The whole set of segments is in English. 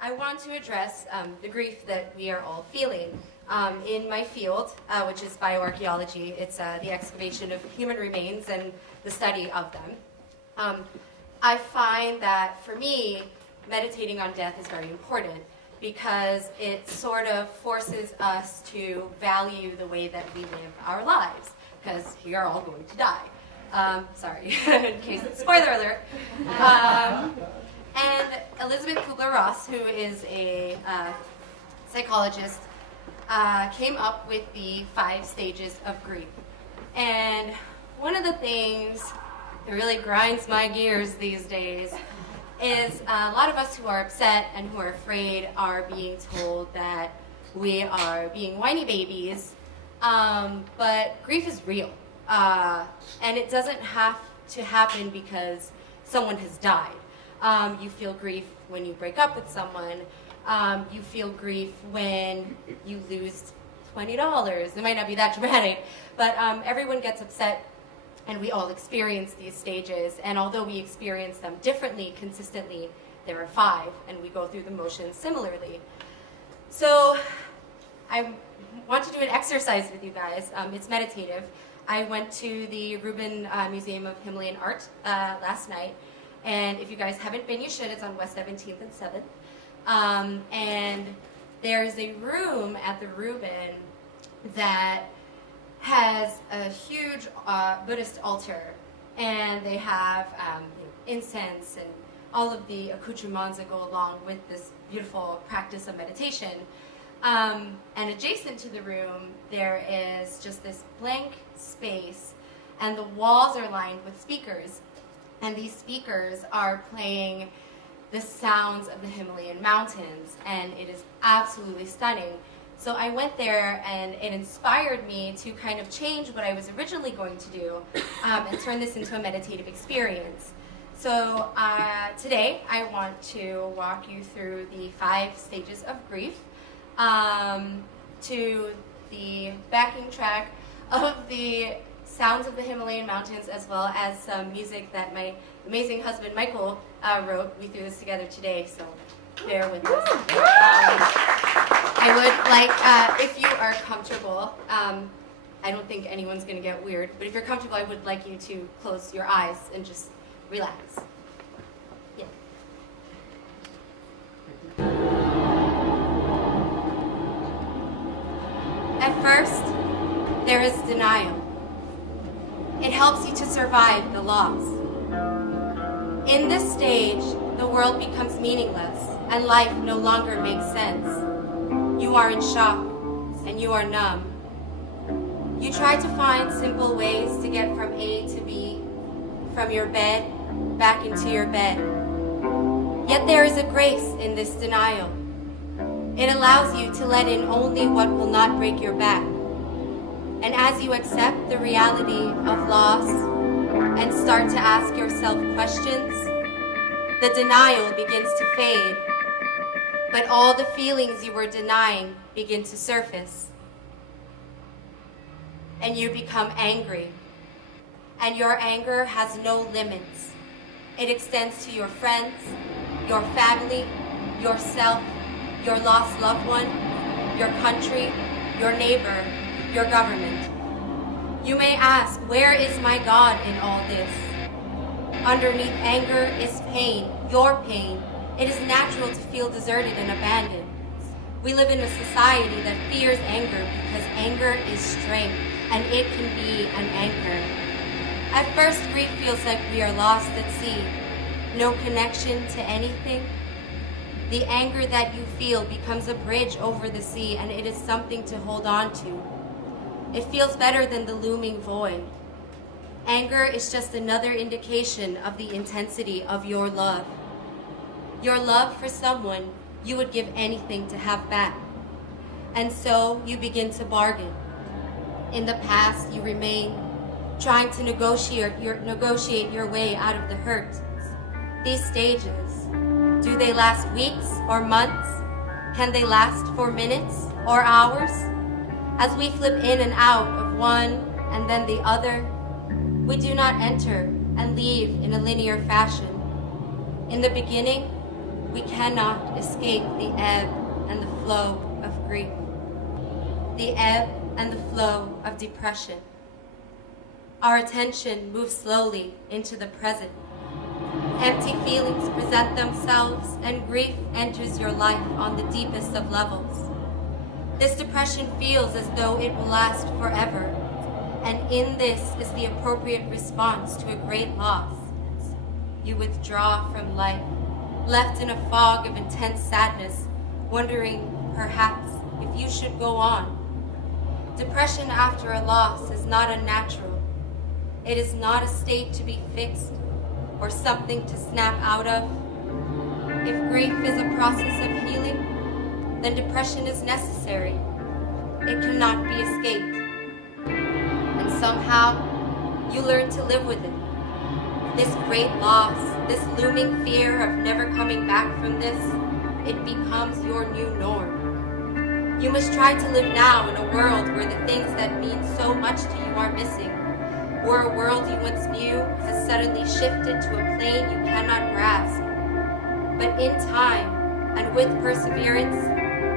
I want to address the grief that we are all feeling. In my field, which is bioarchaeology, it's the excavation of human remains and the study of them. I find that for me, meditating on death is very important because it sort of forces us to value the way that we live our lives, because we are all going to die. Sorry, in case it's spoiler alert. And Elizabeth Kubler-Ross, who is a psychologist, came up with the 5 stages of grief. And one of the things that really grinds my gears these days is a lot of us who are upset and who are afraid are being told that we are being whiny babies, but grief is real. And it doesn't have to happen because someone has died. You feel grief when you break up with someone. You feel grief when you lose $20. It might not be that dramatic, but everyone gets upset, and we all experience these stages. And although we experience them differently, consistently, there are 5, and we go through the motions similarly. So I want to do an exercise with you guys. It's meditative. I went to the Rubin Museum of Himalayan Art last night, and if you guys haven't been, you should. It's on West 17th and 7th. And there's a room at the Rubin that has a huge Buddhist altar, and they have incense and all of the accoutrements that go along with this beautiful practice of meditation. And adjacent to the room, there is just this blank space, and the walls are lined with speakers. And these speakers are playing the sounds of the Himalayan mountains, and it is absolutely stunning. So I went there, and it inspired me to kind of change what I was originally going to do and turn this into a meditative experience. So today I want to walk you through the 5 stages of grief, to the backing track of the sounds of the Himalayan mountains, as well as some music that my amazing husband Michael wrote. We threw this together today, so bear with us. I would like, if you are comfortable, I don't think anyone's going to get weird, but if you're comfortable, I would like you to close your eyes and just relax. Yeah. At first, there is denial. It helps you to survive the loss. In this stage, the world becomes meaningless and life no longer makes sense. You are in shock and you are numb. You try to find simple ways to get from A to B, from your bed back into your bed. Yet there is a grace in this denial. It allows you to let in only what will not break your back. And as you accept the reality of loss and start to ask yourself questions, the denial begins to fade. But all the feelings you were denying begin to surface. And you become angry. And your anger has no limits. It extends to your friends, your family, yourself, your lost loved one, your country, your neighbor, your government. You may ask, where is my God in all this? Underneath anger is pain, your pain. It is natural to feel deserted and abandoned. We live in a society that fears anger because anger is strength, and it can be an anchor. At first, grief feels like we are lost at sea, no connection to anything. The anger that you feel becomes a bridge over the sea, and it is something to hold on to. It feels better than the looming void. Anger is just another indication of the intensity of your love. Your love for someone you would give anything to have back. And so you begin to bargain. In the past, you remain trying to negotiate your way out of the hurt. These stages, do they last weeks or months? Can they last for minutes or hours? As we flip in and out of one and then the other, we do not enter and leave in a linear fashion. In the beginning, We cannot escape the ebb and the flow of grief, the ebb and the flow of depression. Our attention moves slowly into the present. Empty feelings present themselves, and grief enters your life on the deepest of levels. This depression feels as though it will last forever, and in this is the appropriate response to a great loss. You withdraw from life, left in a fog of intense sadness, wondering, perhaps, if you should go on. Depression after a loss is not unnatural. It is not a state to be fixed or something to snap out of. If grief is a process of healing, then depression is necessary. It cannot be escaped. And somehow, you learn to live with it. This great loss, this looming fear of never coming back from this, it becomes your new norm. You must try to live now in a world where the things that mean so much to you are missing, where a world you once knew has suddenly shifted to a plane you cannot grasp. But in time, and with perseverance,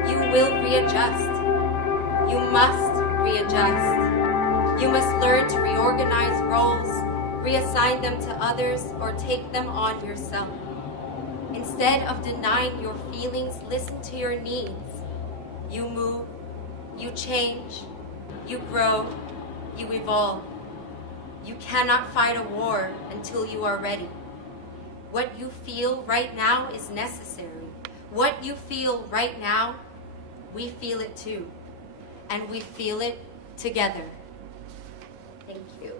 you will readjust. You must readjust. You must learn to reorganize roles, reassign them to others, or take them on yourself. Instead of denying your feelings, listen to your needs. You move, you change, you grow, you evolve. You cannot fight a war until you are ready. What you feel right now is necessary. What you feel right now, we feel it too. And we feel it together. Thank you.